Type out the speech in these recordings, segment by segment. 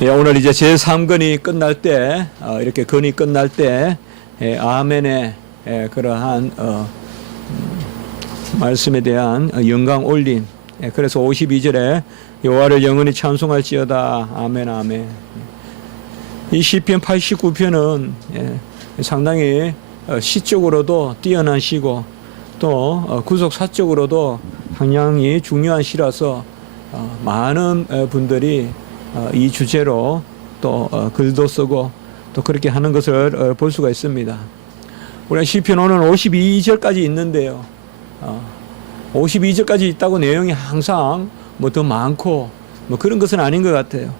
예, 오늘 이제 제3건이 끝날 때, 이렇게 건이 끝날 때, 아멘의 그러한 말씀에 대한 영광 올림. 그래서 52절에 여호와를 영원히 찬송할지어다. 아멘, 아멘. 이 시편 89편은 상당히 시적으로도 뛰어난 시고 또 구속사적으로도 상당히 중요한 시라서 많은 분들이 이 주제로 또 글도 쓰고 또 그렇게 하는 것을 볼 수가 있습니다. 우리가 시편 오늘 52절까지 있는데요. 52절까지 있다고 내용이 항상 뭐 더 많고 뭐 그런 것은 아닌 것 같아요.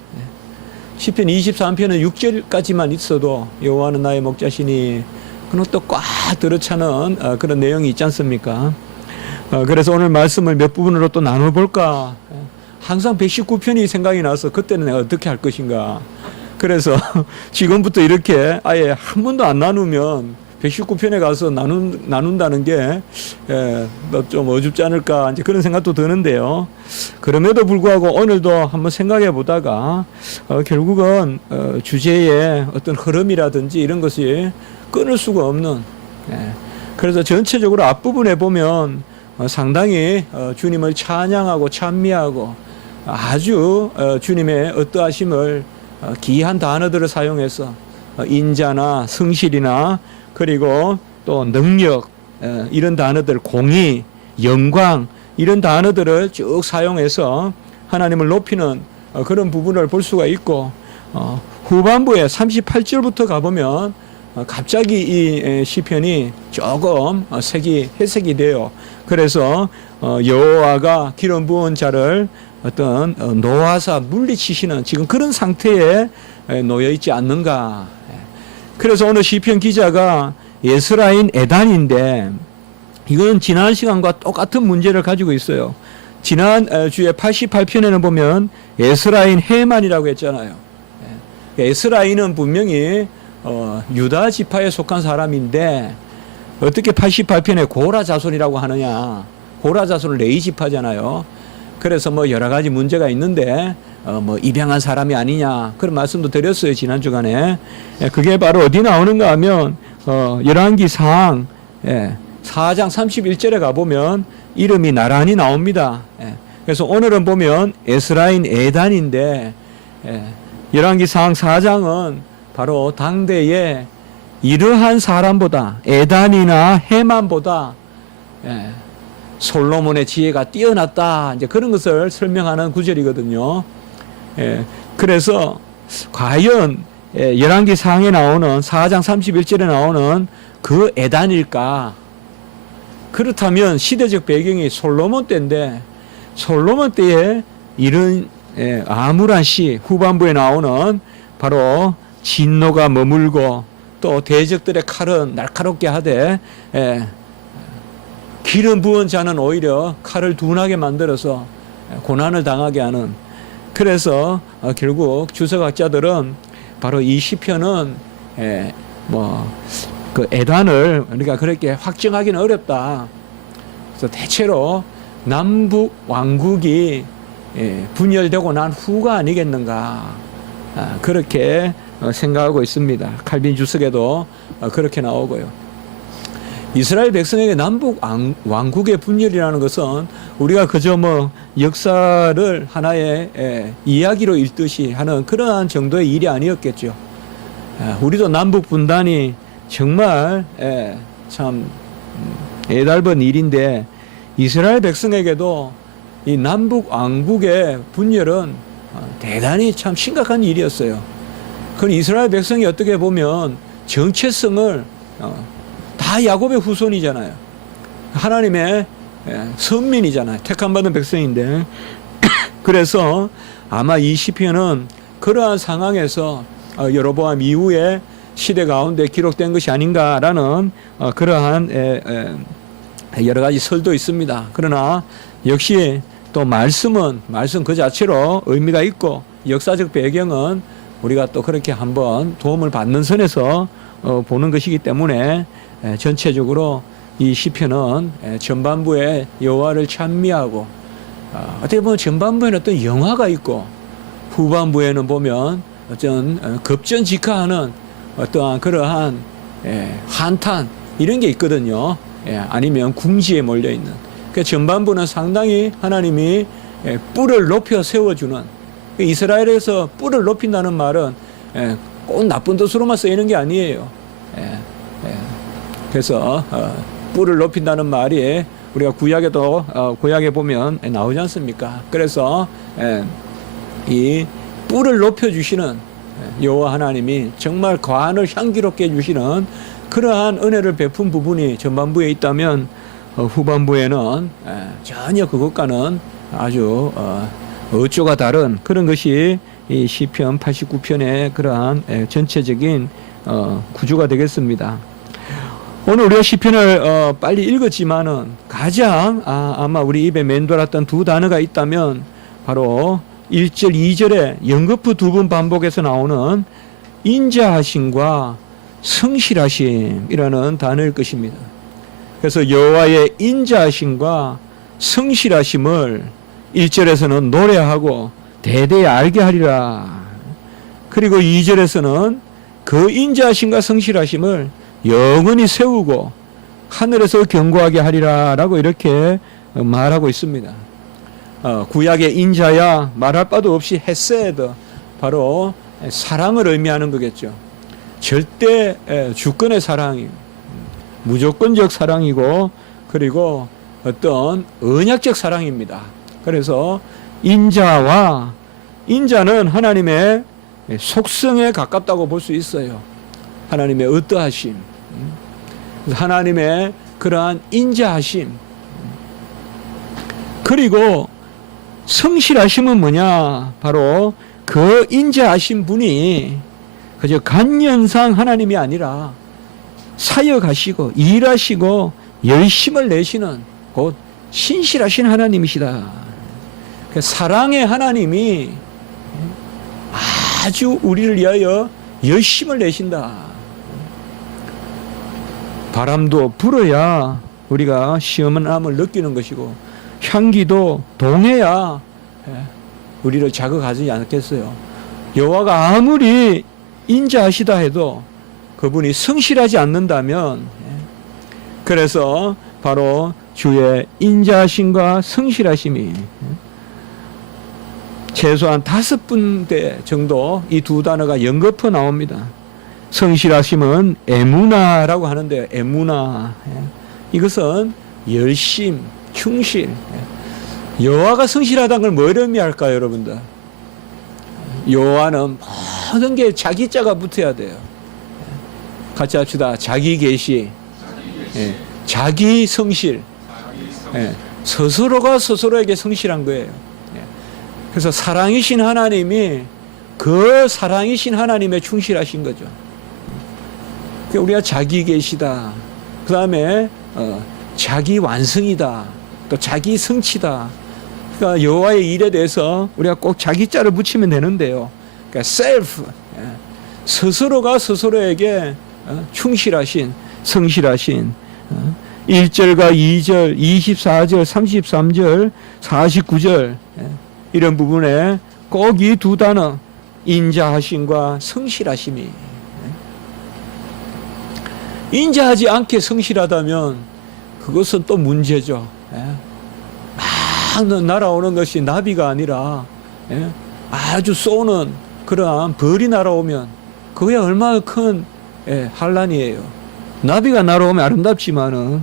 시편 23편은 6절까지만 있어도 여호와는 나의 목자시니 그는 또 꽉 들어차는 그런 내용이 있지 않습니까? 그래서 오늘 말씀을 몇 부분으로 또 나눠볼까? 항상 119편이 생각이 나서 그때는 내가 어떻게 할 것인가. 그래서 지금부터 이렇게 아예 한 번도 안 나누면 119편에 가서 나눈다는 게 좀 어줍지 않을까 이제 그런 생각도 드는데요. 그럼에도 불구하고 오늘도 한번 생각해 보다가 결국은 주제의 어떤 흐름이라든지 이런 것이 끊을 수가 없는 그래서 전체적으로 앞부분에 보면 상당히 주님을 찬양하고 찬미하고 아주 주님의 어떠하심을 기이한 단어들을 사용해서 인자나 성실이나 그리고 또 능력 이런 단어들 공의, 영광 이런 단어들을 쭉 사용해서 하나님을 높이는 그런 부분을 볼 수가 있고 후반부에 38절부터 가보면 갑자기 이 시편이 조금 해석이 돼요. 그래서 여호와가 기름 부은 자를 어떤 노하사 물리치시는 지금 그런 상태에 놓여 있지 않는가. 그래서 오늘 시편 기자가 예스라인 에단인데 이건 지난 시간과 똑같은 문제를 가지고 있어요. 지난 주에 88편에는 보면 에스라인 헤만이라고 했잖아요. 에스라인은 분명히 유다 지파에 속한 사람인데 어떻게 88편에 고라 자손이라고 하느냐. 고라 자손은 레위 지파잖아요. 그래서 뭐 여러 가지 문제가 있는데 뭐 입양한 사람이 아니냐 그런 말씀도 드렸어요 지난 주간에. 그게 바로 어디 나오는가 하면 열왕기상 4장 31절에 가보면 이름이 나란히 나옵니다. 그래서 오늘은 보면 에스라인 에단인데 열왕기상 4장은 바로 당대에 이러한 사람보다 에단이나 헤만보다 솔로몬의 지혜가 뛰어났다. 이제 그런 것을 설명하는 구절이거든요. 그래서 과연 열왕기상에 나오는 4장 31절에 나오는 그 에단일까? 그렇다면 시대적 배경이 솔로몬 때인데 솔로몬 때에 이런 암울한 시 후반부에 나오는 바로 진노가 머물고 또 대적들의 칼은 날카롭게 하되 기름 부은 자는 오히려 칼을 둔하게 만들어서 고난을 당하게 하는. 그래서 결국 주석학자들은 바로 이 시편은 그 에단을 우리가 그렇게 확정하기는 어렵다. 그래서 대체로 남북 왕국이 분열되고 난 후가 아니겠는가 그렇게 생각하고 있습니다. 칼빈 주석에도 그렇게 나오고요. 이스라엘 백성에게 남북 왕국의 분열이라는 것은 우리가 그저 뭐 역사를 하나의 이야기로 읽듯이 하는 그러한 정도의 일이 아니었겠죠. 우리도 남북 분단이 정말 참 애달픈 일인데 이스라엘 백성에게도 이 남북 왕국의 분열은 대단히 참 심각한 일이었어요. 그건 이스라엘 백성이 어떻게 보면 정체성을 다 야곱의 후손이잖아요. 하나님의 선민이잖아요. 택함받은 백성인데 그래서 아마 이 시편은 그러한 상황에서 여로보암 이후에 시대 가운데 기록된 것이 아닌가라는 그러한 여러 가지 설도 있습니다. 그러나 역시 또 말씀 그 자체로 의미가 있고 역사적 배경은 우리가 또 그렇게 한번 도움을 받는 선에서 보는 것이기 때문에 전체적으로 이 시편은 전반부에 여호와를 찬미하고 어떻게 보면 전반부에는 어떤 영화가 있고 후반부에는 보면 어떤 급전직하하는 어떠한 그러한 한탄 이런 게 있거든요. 아니면 궁지에 몰려 있는. 그 전반부는 상당히 하나님이 뿔을 높여 세워주는, 이스라엘에서 뿔을 높인다는 말은 꼭 나쁜 뜻으로만 쓰이는 게 아니에요. 그래서 뿔을 높인다는 말이 우리가 구약에 보면 나오지 않습니까? 그래서 이 뿔을 높여주시는 여호와 하나님이 정말 관을 향기롭게 해주시는 그러한 은혜를 베푼 부분이 전반부에 있다면, 후반부에는 전혀 그것과는 아주 어조가 다른 그런 것이 이 시편 89편의 그러한 전체적인 구조가 되겠습니다. 오늘 우리가 시편을 빨리 읽었지만은 가장 아마 우리 입에 맴돌았던 두 단어가 있다면 바로 1절, 2절에 연거푸 두 번 반복해서 나오는 인자하심과 성실하심이라는 단어일 것입니다. 그래서 여호와의 인자하심과 성실하심을 1절에서는 노래하고 대대에 알게 하리라. 그리고 2절에서는 그 인자하심과 성실하심을 영원히 세우고 하늘에서 견고하게 하리라라고 이렇게 말하고 있습니다. 구약의 인자야 말할 바도 없이 헤세드, 바로 사랑을 의미하는 거겠죠. 절대 주권의 사랑이, 무조건적 사랑이고, 그리고 어떤 언약적 사랑입니다. 그래서 인자는 하나님의 속성에 가깝다고 볼 수 있어요. 하나님의 어떠하심, 하나님의 그러한 인자하심. 그리고 성실하심은 뭐냐? 바로 그 인자하신 분이 그저 간연상 하나님이 아니라 사역하시고 일하시고 열심을 내시는 곧 신실하신 하나님이시다. 사랑의 하나님이 아주 우리를 위하여 열심을 내신다. 바람도 불어야 우리가 시원함을 느끼는 것이고, 향기도 동해야 우리를 자극하지 않겠어요. 여호와가 아무리 인자하시다 해도 그분이 성실하지 않는다면, 그래서 바로 주의 인자하심과 성실하심이 최소한 5군데 정도 이 두 단어가 연거푸 나옵니다. 성실하심은 에무나라고 하는데요. 에무나. 이것은 열심, 충실. 여호와가 성실하다는 걸 뭘 의미할까요, 여러분들? 여호와는 모든 게 자기자가 붙어야 돼요. 같이 합시다. 자기 계시, 자기 성실. 스스로가 스스로에게 성실한 거예요. 그래서 사랑이신 하나님이 그 사랑이신 하나님에 충실하신 거죠. 우리가 자기 계시다. 그 다음에 자기 완성이다. 또 자기 성취다. 그러니까 여호와의 일에 대해서 우리가 꼭 자기자를 붙이면 되는데요. 그러니까 self, 스스로가 스스로에게 충실하신, 성실하신 1절과 2절, 24절, 33절, 49절 이런 부분에 꼭 이 두 단어 인자하심과 성실하심이, 인자하지 않게 성실하다면 그것은 또 문제죠. 막 날아오는 것이 나비가 아니라 아주 쏘는 그러한 벌이 날아오면 그게 얼마나 큰 환란이에요. 나비가 날아오면 아름답지만은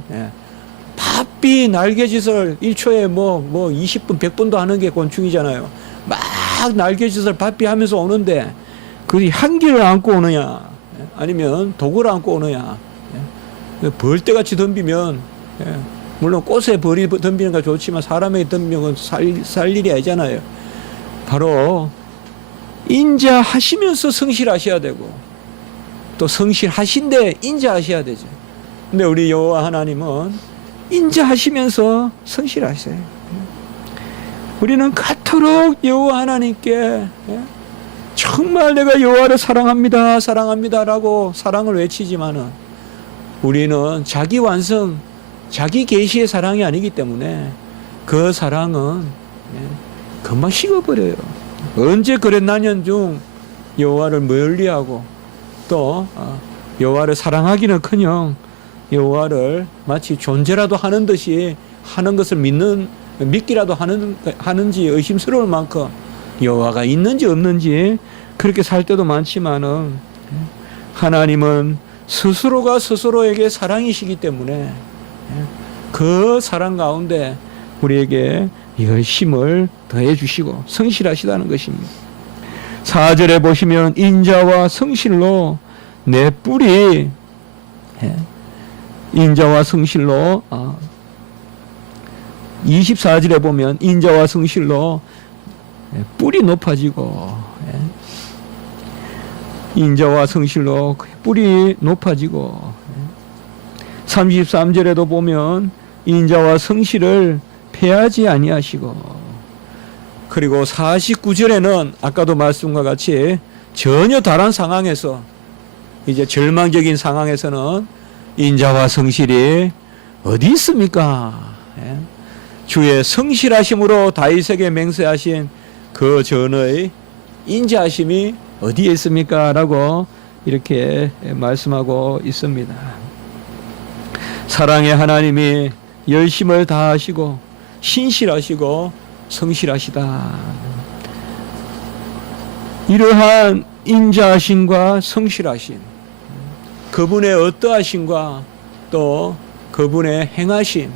바삐 날개짓을 1초에 뭐 20분 100분도 하는 게 곤충이잖아요. 막 날개짓을 바삐 하면서 오는데 그 향기를 안고 오느냐 아니면 독을 안고 오느냐. 벌떼같이 덤비면 물론 꽃에 벌이 덤비는 건 좋지만 사람에게 덤비면 살 일이 아니잖아요. 바로 인자하시면서 성실하셔야 되고 또 성실하신데 인자하셔야 되죠. 근데 우리 여호와 하나님은 인자하시면서 성실하세요. 우리는 그토록 여호와 하나님께 정말 내가 여호와를 사랑합니다, 사랑합니다라고 사랑을 외치지만은 우리는 자기 완성, 자기 계시의 사랑이 아니기 때문에 그 사랑은 금방 식어버려요. 언제 그랬나년 중 여호와를 멀리하고 또 여호와를 사랑하기는커녕 여호와를 마치 존재라도 하는 듯이 하는 것을 믿기라도 하는지 의심스러울 만큼 여호와가 있는지 없는지 그렇게 살 때도 많지만은 하나님은 스스로가 스스로에게 사랑이시기 때문에 그 사랑 가운데 우리에게 열심을 더해 주시고 성실하시다는 것입니다. 4절에 보시면 인자와 성실로 내 뿔이 인자와 성실로 24절에 보면 인자와 성실로 뿔이 높아지고 인자와 성실로 뿔이 높아지고 33절에도 보면 인자와 성실을 패하지 아니하시고 그리고 49절에는 아까도 말씀과 같이 전혀 다른 상황에서 이제 절망적인 상황에서는 인자와 성실이 어디 있습니까? 주의 성실하심으로 다윗에게 맹세하신 그 전의 인자하심이 어디에 있습니까? 라고 이렇게 말씀하고 있습니다. 사랑의 하나님이 열심을 다하시고 신실하시고 성실하시다. 이러한 인자하심과 성실하심, 그분의 어떠하심과 또 그분의 행하심,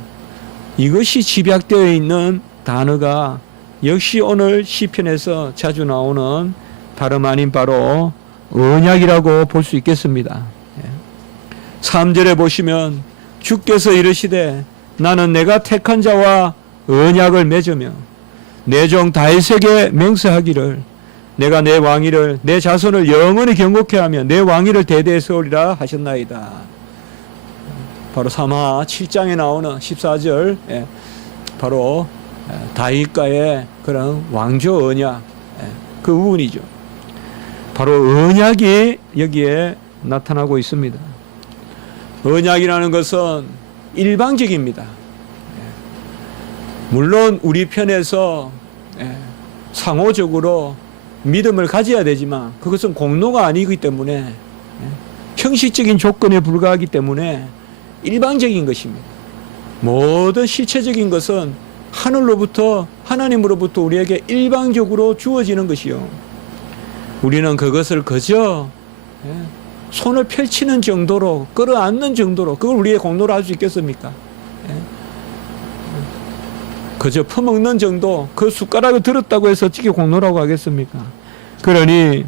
이것이 집약되어 있는 단어가 역시 오늘 시편에서 자주 나오는 다름 아닌 바로 언약이라고 볼 수 있겠습니다. 3절에 보시면 주께서 이르시되 나는 내가 택한 자와 언약을 맺으며 내 종 다윗에게 맹세하기를 내가 내 왕위를 내 자손을 영원히 경고케 하며 내 왕위를 대대에 세우리라 하셨나이다. 바로 사마 7장에 나오는 14절 바로 다윗과의 그런 왕조 언약 그 부분이죠. 바로 언약이 여기에 나타나고 있습니다. 언약이라는 것은 일방적입니다. 물론 우리 편에서 상호적으로 믿음을 가져야 되지만 그것은 공로가 아니기 때문에 형식적인 조건에 불과하기 때문에 일방적인 것입니다. 모든 실체적인 것은 하늘로부터 하나님으로부터 우리에게 일방적으로 주어지는 것이요. 우리는 그것을 그저 손을 펼치는 정도로 끌어안는 정도로 그걸 우리의 공로로 할 수 있겠습니까? 그저 퍼먹는 정도 그 숟가락을 들었다고 해서 어떻게 공로라고 하겠습니까? 그러니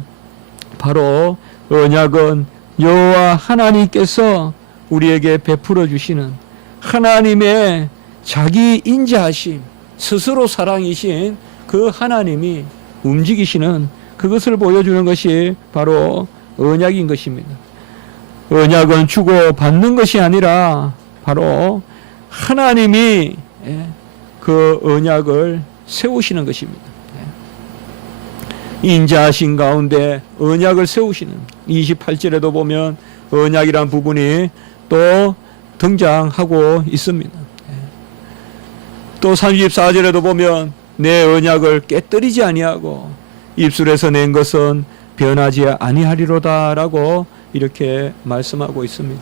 바로 언약은 여호와 하나님께서 우리에게 베풀어 주시는 하나님의 자기 인자하심 스스로 사랑이신 그 하나님이 움직이시는 그것을 보여주는 것이 바로 언약인 것입니다. 언약은 주고 받는 것이 아니라 바로 하나님이 그 언약을 세우시는 것입니다. 인자하신 가운데 언약을 세우시는 28절에도 보면 언약이란 부분이 또 등장하고 있습니다. 또 34절에도 보면 내 언약을 깨뜨리지 아니하고 입술에서 낸 것은 변하지 아니하리로다라고 이렇게 말씀하고 있습니다.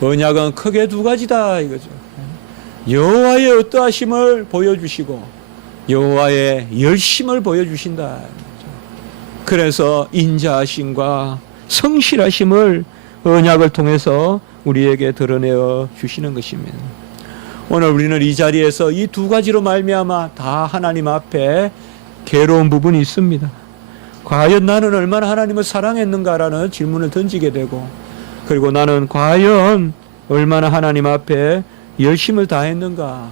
언약은 크게 두 가지다 이거죠. 여호와의 어떠하심을 보여주시고 여호와의 열심을 보여주신다. 그래서 인자하심과 성실하심을 언약을 통해서 우리에게 드러내어 주시는 것입니다. 오늘 우리는 이 자리에서 이 두 가지로 말미암아 다 하나님 앞에 괴로운 부분이 있습니다. 과연 나는 얼마나 하나님을 사랑했는가라는 질문을 던지게 되고 그리고 나는 과연 얼마나 하나님 앞에 열심을 다했는가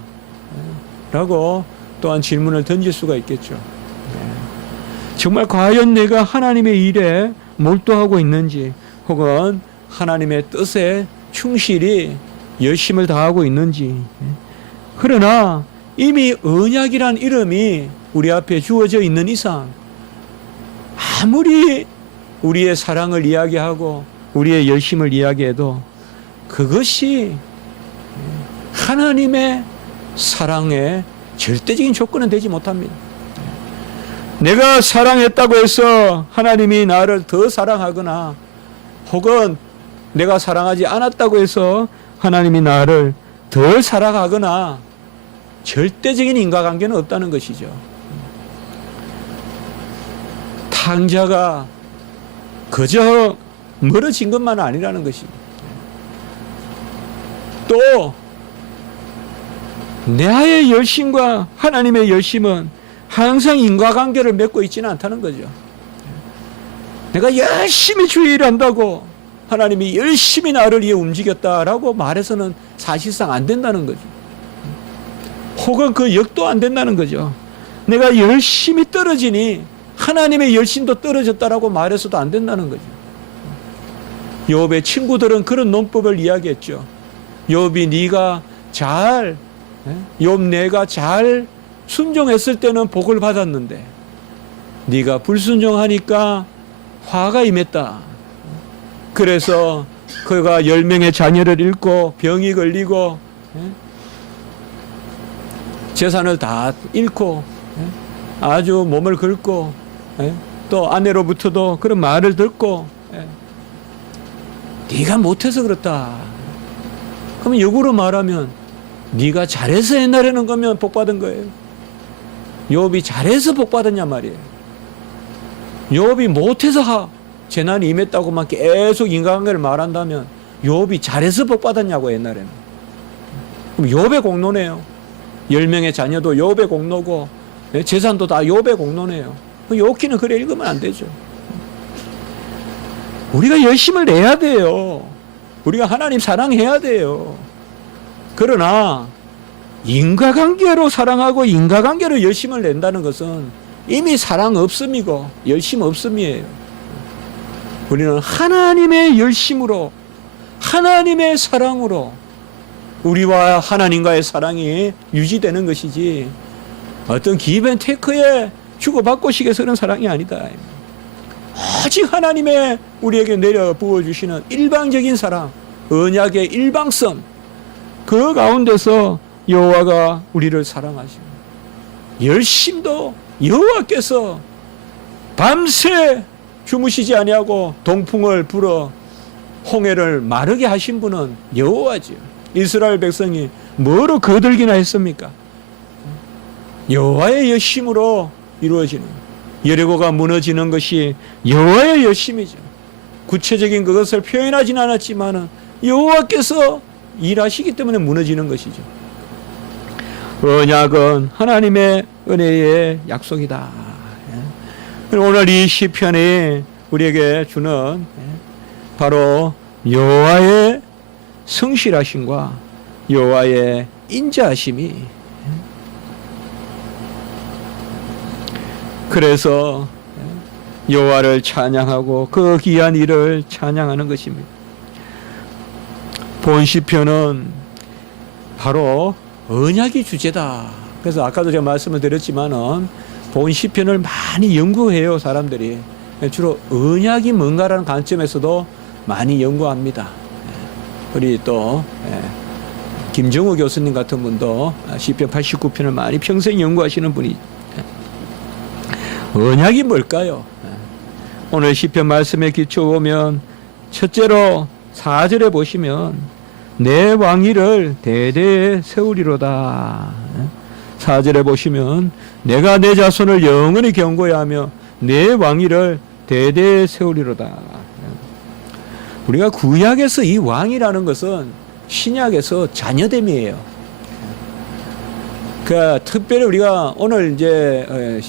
라고 또한 질문을 던질 수가 있겠죠. 정말 과연 내가 하나님의 일에 몰두하고 있는지 혹은 하나님의 뜻에 충실히 열심을 다하고 있는지. 그러나 이미 언약이란 이름이 우리 앞에 주어져 있는 이상 아무리 우리의 사랑을 이야기하고 우리의 열심을 이야기해도 그것이 하나님의 사랑의 절대적인 조건은 되지 못합니다. 내가 사랑했다고 해서 하나님이 나를 더 사랑하거나 혹은 내가 사랑하지 않았다고 해서 하나님이 나를 덜 사랑하거나 절대적인 인과관계는 없다는 것이죠. 탕자가 그저 멀어진 것만 아니라는 것입니다. 또 나의 열심과 하나님의 열심은 항상 인과관계를 맺고 있지는 않다는 거죠. 내가 열심히 주의 일을 한다고 하나님이 열심히 나를 위해 움직였다라고 말해서는 사실상 안 된다는 거죠. 혹은 그 역도 안 된다는 거죠. 내가 열심히 떨어지니 하나님의 열심도 떨어졌다라고 말해서도 안 된다는 거죠. 욥의 친구들은 그런 논법을 이야기했죠. 욥이 네가 잘 욥 내가 잘 순종했을 때는 복을 받았는데 네가 불순종하니까 화가 임했다. 그래서 그가 10명의 자녀를 잃고 병이 걸리고 재산을 다 잃고 아주 몸을 긁고 또 아내로부터도 그런 말을 듣고 네가 못해서 그렇다. 그러면 역으로 말하면 네가 잘해서 옛날에는 거면 복 받은 거예요. 욥이 잘해서 복 받았냐 말이에요. 욥이 못해서 재난이 임했다고만 계속 인간관계를 말한다면 욥이 잘해서 복 받았냐고 옛날에는. 그럼 욥의 공로네요. 10명의 자녀도 욥의 공로고 재산도 다 욥의 공로네요. 욥기는 그래 읽으면 안 되죠. 우리가 열심을 내야 돼요. 우리가 하나님 사랑해야 돼요. 그러나 인과관계로 사랑하고 인과관계로 열심을 낸다는 것은 이미 사랑 없음이고 열심 없음이에요. 우리는 하나님의 열심으로 하나님의 사랑으로 우리와 하나님과의 사랑이 유지되는 것이지 어떤 기브앤테이크에 주고받고식에서 그런 사랑이 아니다. 오직 하나님의 우리에게 내려 부어주시는 일방적인 사랑, 언약의 일방성, 그 가운데서 여호와가 우리를 사랑하시고 열심도 여호와께서 밤새 주무시지 아니하고 동풍을 불어 홍해를 마르게 하신 분은 여호와지요. 이스라엘 백성이 뭐로 거들기나 했습니까? 여호와의 열심으로 이루어지는, 여리고가 무너지는 것이 여호와의 열심이죠. 구체적인 그것을 표현하지는 않았지만은 여호와께서 일하시기 때문에 무너지는 것이죠. 언약은 하나님의 은혜의 약속이다. 오늘 이 시편이 우리에게 주는 바로 여호와의 성실하심과 여호와의 인자하심이, 그래서 여호와를 찬양하고 그 귀한 일을 찬양하는 것입니다. 본 시편은 바로 언약이 주제다. 그래서 아까도 제가 말씀을 드렸지만은 본 시편을 많이 연구해요, 사람들이. 주로 언약이 뭔가라는 관점에서도 많이 연구합니다. 우리 또 김정우 교수님 같은 분도 시편 89편을 많이 평생 연구하시는 분이. 언약이 뭘까요? 오늘 시편 말씀에 기초보면 첫째로 4절에 보시면 내 왕위를 대대에 세우리로다. 4절에 보시면 내가 내 자손을 영원히 경고하며 내 왕위를 대대에 세우리로다. 우리가 구약에서 이 왕이라는 것은 신약에서 자녀됨이에요. 그 특별히 우리가 오늘 이제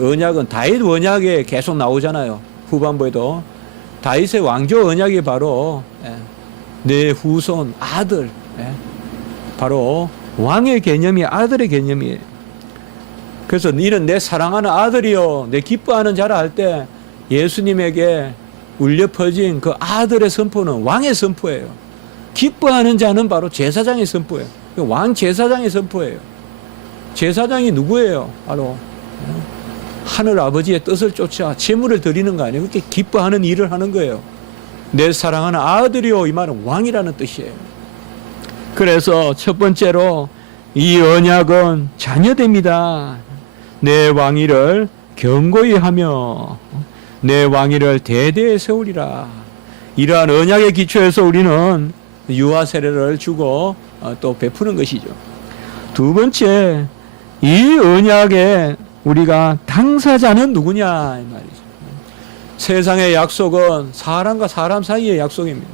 언약은 다윗 언약에 계속 나오잖아요. 후반부에도 다윗의 왕조 언약이 바로 내 후손 아들, 바로 왕의 개념이 아들의 개념이에요. 그래서 이는 내 사랑하는 아들이요 내 기뻐하는 자라 할 때 예수님에게 울려 퍼진 그 아들의 선포는 왕의 선포예요. 기뻐하는 자는 바로 제사장의 선포예요. 왕 제사장의 선포예요. 제사장이 누구예요? 바로 하늘 아버지의 뜻을 쫓아 제물을 드리는 거 아니에요. 그렇게 기뻐하는 일을 하는 거예요. 내 사랑하는 아들이요, 이 말은 왕이라는 뜻이에요. 그래서 첫 번째로 이 언약은 자녀됩니다. 내 왕위를 견고히 하며 내 왕위를 대대에 세우리라. 이러한 언약의 기초에서 우리는 유아 세례를 주고 또 베푸는 것이죠. 두 번째, 이 언약에 우리가 당사자는 누구냐 이 말이죠. 세상의 약속은 사람과 사람 사이의 약속입니다.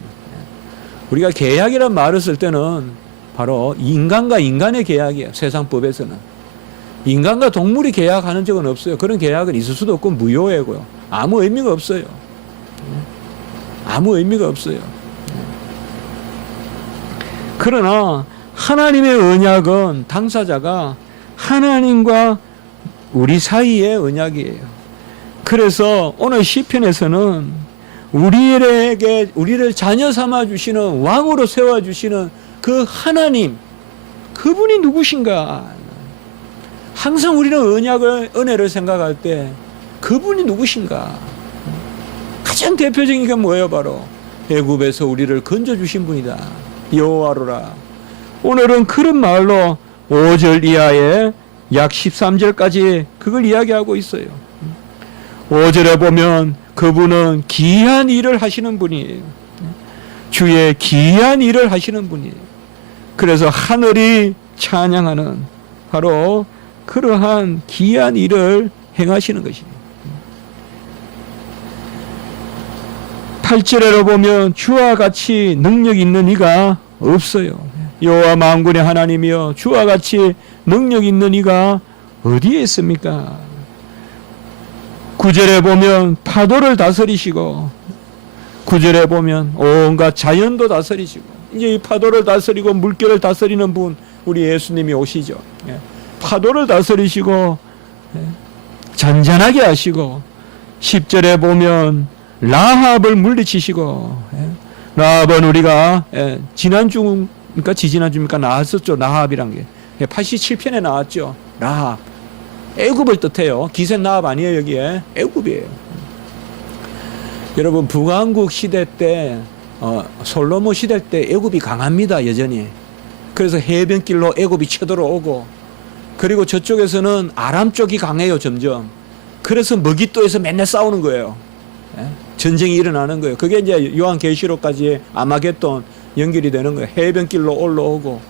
우리가 계약이란 말을 쓸 때는 바로 인간과 인간의 계약이에요. 세상 법에서는 인간과 동물이 계약하는 적은 없어요. 그런 계약은 있을 수도 없고 무효이고요. 아무 의미가 없어요. 아무 의미가 없어요. 그러나 하나님의 언약은 당사자가 하나님과 우리 사이의 언약이에요. 그래서 오늘 시편에서는 우리를 자녀 삼아 주시는 왕으로 세워 주시는 그 하나님, 그분이 누구신가? 항상 우리는 은혜를 생각할 때 그분이 누구신가? 가장 대표적인 게 뭐예요? 바로 애굽에서 우리를 건져 주신 분이다. 여호와로라. 오늘은 그런 말로 5절 이하에 약 13절까지 그걸 이야기하고 있어요. 5절에 보면 그분은 기이한 일을 하시는 분이에요. 주의 기이한 일을 하시는 분이에요. 그래서 하늘이 찬양하는 바로 그러한 기이한 일을 행하시는 것입니다. 8절에로 보면 주와 같이 능력 있는 이가 없어요. 여호와 만군의 하나님이여 주와 같이 능력 있는 이가 어디에 있습니까? 9절에 보면 파도를 다스리시고 9절에 보면 온갖 자연도 다스리시고 이제 이 파도를 다스리고 물결을 다스리는 분 우리 예수님이 오시죠. 파도를 다스리시고 잔잔하게 하시고 10절에 보면 라합을 물리치시고 라합은 우리가 지난주입니까 지지난주입니까 나왔었죠. 라합이란 게 87편에 나왔죠. 라합 애굽을 뜻해요. 기생 라합 아니에요. 여기에 애굽이에요. 여러분 북왕국 시대 때 솔로몬 시대 때 애굽이 강합니다. 여전히. 그래서 해변길로 애굽이 쳐들어오고 그리고 저쪽에서는 아람 쪽이 강해요. 점점. 그래서 머깃도에서 맨날 싸우는 거예요. 전쟁이 일어나는 거예요. 그게 이제 요한계시록까지 아마겟돈 연결이 되는 거예요. 해변길로 올라오고.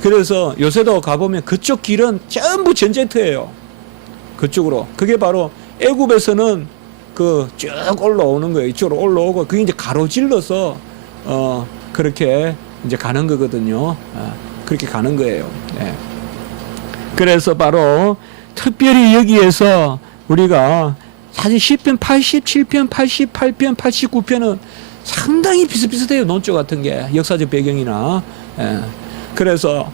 그래서 요새도 가보면 그쪽 길은 전부 전쟁터예요. 그쪽으로. 그게 바로 애굽에서는 그 쭉 올라오는 거예요. 이쪽으로 올라오고 그게 이제 가로질러서 그렇게 이제 가는 거거든요. 그렇게 가는 거예요. 그래서 바로 특별히 여기에서 우리가 사실 시편 87편, 88편, 89편은 상당히 비슷비슷해요. 논조 같은 게 역사적 배경이나. 그래서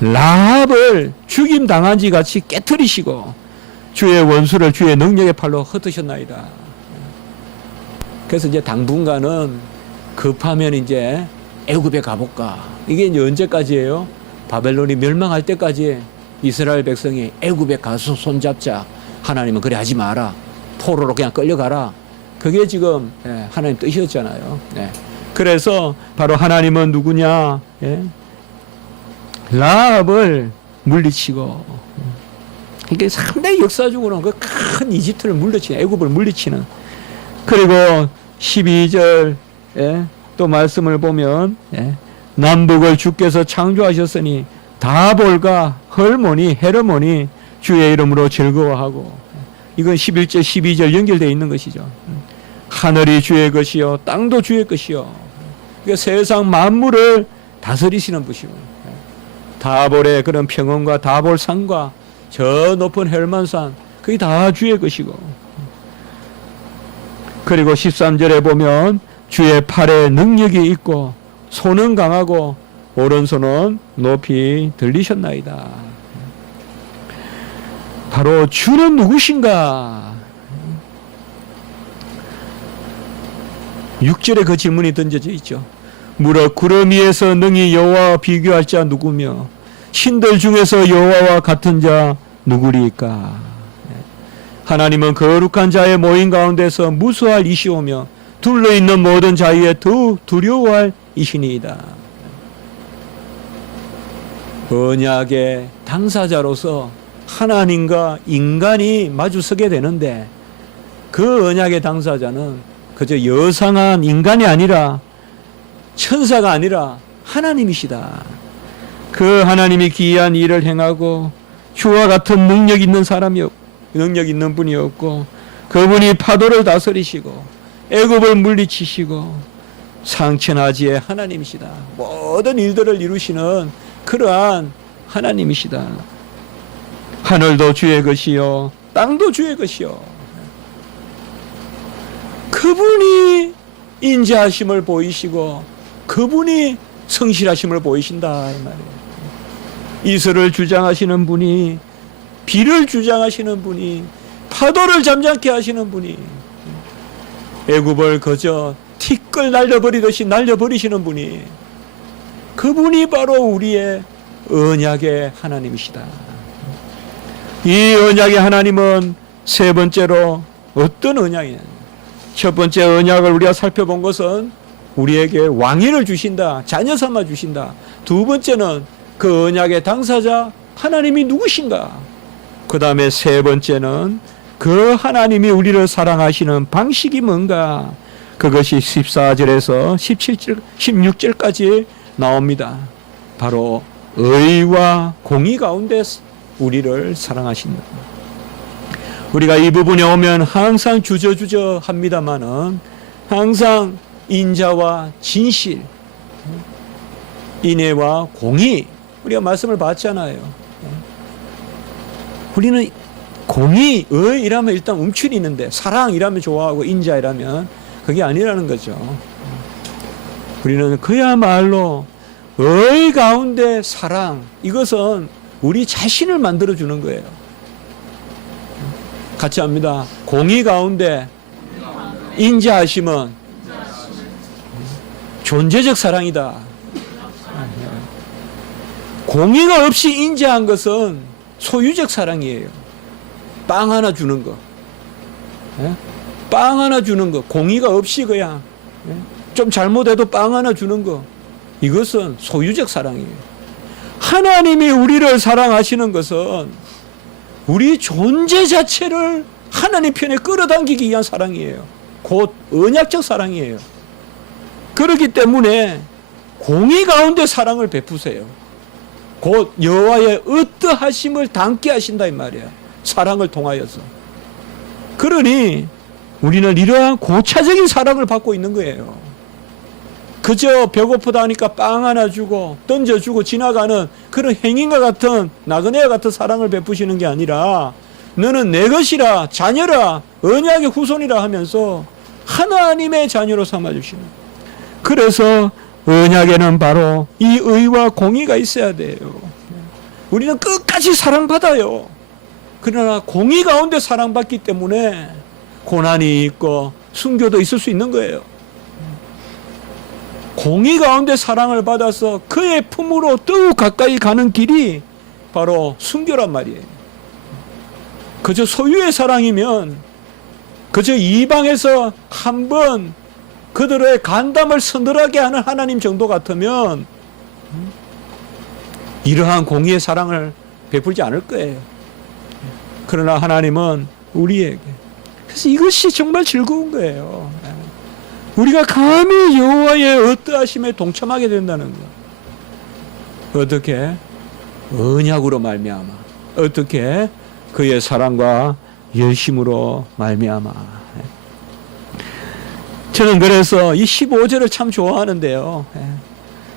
라합을 죽임 당한지 같이 깨트리시고 주의 원수를 주의 능력의 팔로 흩으셨나이다. 그래서 이제 당분간은 급하면 이제 애굽에 가볼까. 이게 이제 언제까지예요? 바벨론이 멸망할 때까지 이스라엘 백성이 애굽에 가서 손잡자. 하나님은 그래 하지 마라. 포로로 그냥 끌려가라. 그게 지금 하나님 뜻이었잖아요. 그래서 바로 하나님은 누구냐? 라합을 물리치고 이게 상당히 역사적으로 그 큰 이집트를 물리치는 애굽을 물리치는 그리고 12절 또 말씀을 보면 남북을 주께서 창조하셨으니 다볼과 헐모니 헤르모니 주의 이름으로 즐거워하고 이건 11절 12절 연결되어 있는 것이죠. 하늘이 주의 것이요 땅도 주의 것이요 그러니까 세상 만물을 다스리시는 분이시고 다볼의 그런 평원과 다볼산과 저 높은 헬만산 그게 다 주의 것이고 그리고 13절에 보면 주의 팔에 능력이 있고 손은 강하고 오른손은 높이 들리셨나이다. 바로 주는 누구신가? 6절에 그 질문이 던져져 있죠. 무릇 구름 위에서 능히 여호와와 비교할 자 누구며 신들 중에서 여호와와 같은 자 누구리까? 하나님은 거룩한 자의 모임 가운데서 무수할 이시오며 둘러있는 모든 자유에 더욱 두려워할 이시니이다. 언약의 당사자로서 하나님과 인간이 마주서게 되는데 그 언약의 당사자는 그저 여상한 인간이 아니라 천사가 아니라 하나님이시다. 그 하나님이 기이한 일을 행하고 주와 같은 능력 있는 능력 있는 분이었고 그분이 파도를 다스리시고 애굽을 물리치시고 상천하지의 하나님이시다. 모든 일들을 이루시는 그러한 하나님이시다. 하늘도 주의 것이요 땅도 주의 것이요. 그분이 인자하심을 보이시고 그분이 성실하심을 보이신다 이 말이에요. 이슬을 주장하시는 분이, 비를 주장하시는 분이, 파도를 잠잠케 하시는 분이, 애굽을 그저 티끌 날려버리듯이 날려버리시는 분이, 그분이 바로 우리의 언약의 하나님이시다. 이 언약의 하나님은 세 번째로 어떤 언약이냐? 첫 번째 언약을 우리가 살펴본 것은 우리에게 왕위를 주신다, 자녀 삼아 주신다. 두 번째는 그 언약의 당사자 하나님이 누구신가? 그 다음에 세 번째는 그 하나님이 우리를 사랑하시는 방식이 뭔가? 그것이 14절에서 17절, 16절까지 나옵니다. 바로 의와 공의 가운데 우리를 사랑하신다. 우리가 이 부분에 오면 항상 주저주저 합니다마는 항상 인자와 진실, 인애와 공의, 우리가 말씀을 봤잖아요. 우리는 공의, 의이라면 일단 움츠리 있는데 사랑이라면 좋아하고 인자이라면 그게 아니라는 거죠. 우리는 그야말로 의 가운데 사랑, 이것은 우리 자신을 만들어주는 거예요. 같이 합니다. 공의 가운데 인자하심은 존재적 사랑이다. 공의가 없이 인자한 것은 소유적 사랑이에요. 빵 하나 주는 거. 빵 하나 주는 거. 공의가 없이 그냥 좀 잘못해도 빵 하나 주는 거. 이것은 소유적 사랑이에요. 하나님이 우리를 사랑하시는 것은 우리 존재 자체를 하나님 편에 끌어당기기 위한 사랑이에요. 곧 언약적 사랑이에요. 그렇기 때문에 공의 가운데 사랑을 베푸세요. 곧 여호와의 어떠하심을 담게 하신다 이 말이야. 사랑을 통하여서. 그러니 우리는 이러한 고차적인 사랑을 받고 있는 거예요. 그저 배고프다 하니까 빵 하나 주고 던져주고 지나가는 그런 행인과 같은 나그네와 같은 사랑을 베푸시는 게 아니라 너는 내 것이라 자녀라 언약의 후손이라 하면서 하나님의 자녀로 삼아주시는. 그래서 언약에는 바로 이 의와 공의가 있어야 돼요. 우리는 끝까지 사랑받아요. 그러나 공의 가운데 사랑받기 때문에 고난이 있고 순교도 있을 수 있는 거예요. 공의 가운데 사랑을 받아서 그의 품으로 더욱 가까이 가는 길이 바로 순교란 말이에요. 그저 소유의 사랑이면 그저 이방에서 한번 그들의 간담을 서늘하게 하는 하나님 정도 같으면 이러한 공의의 사랑을 베풀지 않을 거예요. 그러나 하나님은 우리에게, 그래서 이것이 정말 즐거운 거예요. 우리가 감히 여호와의 어떠하심에 동참하게 된다는 것. 어떻게? 언약으로 말미암아. 어떻게? 그의 사랑과 열심으로 말미암아. 저는 그래서 이 15절을 참 좋아하는데요.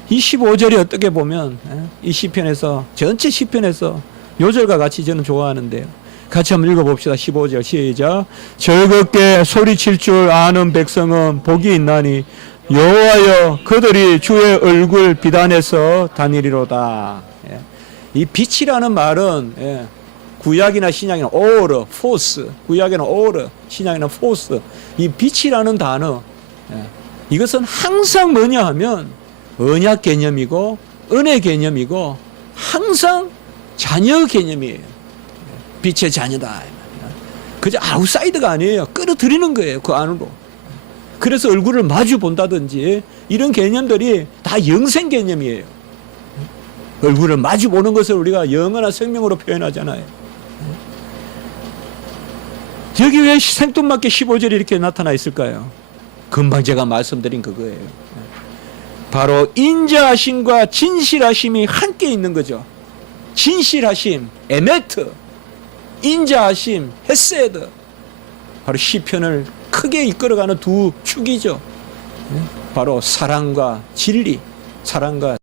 이 15절이 어떻게 보면 이 시편에서, 전체 시편에서 요절과 같이 저는 좋아하는데요. 같이 한번 읽어봅시다. 15절 시작. 즐겁게 소리칠 줄 아는 백성은 복이 있나니 여호와여 그들이 주의 얼굴 비단에서 다니리로다. 이 빛이라는 말은 구약이나 신약이나 오르, 포스, 구약에는 오르, 신약에는 포스. 이 빛이라는 단어, 이것은 항상 뭐냐 하면 언약 개념이고 은혜 개념이고 항상 자녀 개념이에요. 빛의 자녀다. 그저 아웃사이드가 아니에요. 끌어들이는 거예요. 그 안으로. 그래서 얼굴을 마주 본다든지 이런 개념들이 다 영생 개념이에요. 얼굴을 마주 보는 것을 우리가 영원한 생명으로 표현하잖아요. 여기 왜 생뚱맞게 15절이 이렇게 나타나 있을까요? 금방 제가 말씀드린 그거예요. 바로 인자하심과 진실하심이 함께 있는 거죠. 진실하심, 에메트, 인자하심, 헤세드. 바로 시편을 크게 이끌어가는 두 축이죠. 바로 사랑과 진리, 사랑과